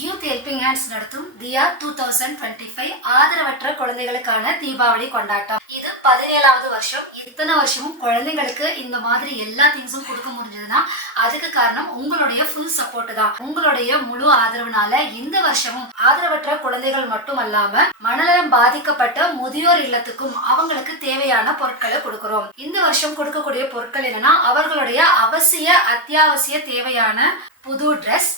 Youth helping hands நடத்தும் தியா 2025 ஆதரவற்ற குழந்தைகளுக்கான தீபாவளி கொண்டாட்டம். இது 17வது வருஷம். இத்தனை வருஷமும் குழந்தைங்களுக்கு இந்த மாதிரி எல்லா திங்ஸும் கொடுக்க முடிஞ்சதுன்னா அதுக்கு காரணம் உங்களுடைய ஃபுல் சப்போர்ட் தான். உங்களுடைய முழு ஆதரவுனால இந்த வருஷமும் ஆதரவற்ற குழந்தைகள் மட்டும் அல்லாம மனநலம் பாதிக்கப்பட்ட முதியோர் இல்லத்துக்கும் அவங்களுக்கு தேவையான பொருட்களை கொடுக்கிறோம். இந்த வருஷம் கொடுக்கக்கூடிய பொருட்கள் என்னன்னா அவர்களுடைய அத்தியாவசிய தேவையான புது dress,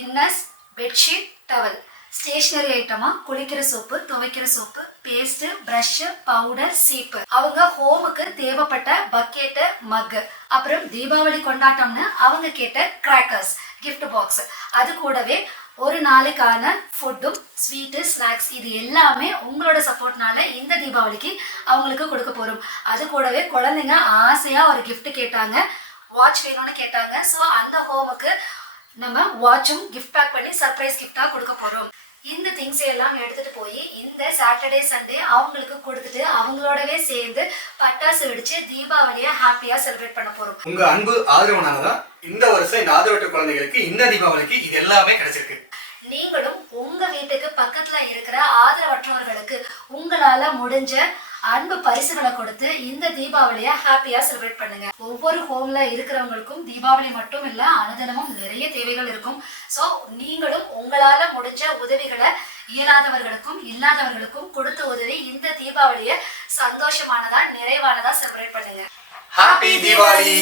inners, bedsheet, towel, stationery ஐட்டமா குளிக்கிற சோப்பு, துவைக்கிற சோப்பு, பேஸ்ட், பிரஷ், பவுடர், சீப்பு, அவங்க ஹோமுக்கு தேவைப்பட்ட பக்கெட், மக், அப்புறம் தீபாவளி கொண்டாட்டம்னு அவங்க கேட்ட கிராக்கர்ஸ், கிஃப்ட் பாக்ஸ், அது கூடவே ஒரு நாளைக்கான ஃபுட்டும், ஸ்வீட்டு, ஸ்நாக்ஸ், இது எல்லாமே உங்களோட சப்போர்ட்னால இந்த தீபாவளிக்கு அவங்களுக்கு கொடுக்க போறோம். அது கூடவே குழந்தைங்க ஆசையா ஒரு கிஃப்ட் கேட்டாங்க, வாட்ச் வேணும்னு கேட்டாங்க. ஸோ அந்த ஹோமுக்கு நம்ம வாட்சும் கிஃப்ட் பேக் பண்ணி சர்ப்ரைஸ் கிஃப்டா கொடுக்க போறோம். இந்த திங்ஸ் எல்லாம் எடுத்துட்டு போய் இந்த சாட்டர்டே சண்டே அவங்களுக்கு கொடுத்துட்டு அவங்களோடவே சேர்ந்து பட்டாசு வெடிச்சு தீபாவளியை ஹாப்பியா செலிப்ரேட் பண்ண போறோம். உங்க அன்பு ஆதரவுனாலதான் இந்த வருஷம் இந்த ஆதரவற்ற குழந்தைகளுக்கு இந்த தீபாவளிக்கு இது எல்லாமே கிடைச்சிருக்கு. நீங்களும் உங்க வீட்டுக்கு பக்கத்துல இருக்கிற ஆதரவற்றவர்களுக்கு உங்களால முடிஞ்ச அன்பு பரிசுகளை கொடுத்து இந்த தீபாவளியை ஹாப்பியா செலிப்ரேட் பண்ணுங்க. ஒவ்வொரு ஹோம்ல இருக்கிறவங்களுக்கும் தீபாவளி மட்டும் இல்ல, அனுதினமும் நிறைய தேவைகள் இருக்கும். ஸோ நீங்களும் உங்களால முடிஞ்ச உதவிகளை இயலாதவர்களுக்கும் இல்லாதவர்களுக்கும் கொடுத்த உதவி இந்த தீபாவளியை சந்தோஷமானதா நிறைவானதா செலிப்ரேட் பண்ணுங்க. ஹாப்பி தீபாவளி.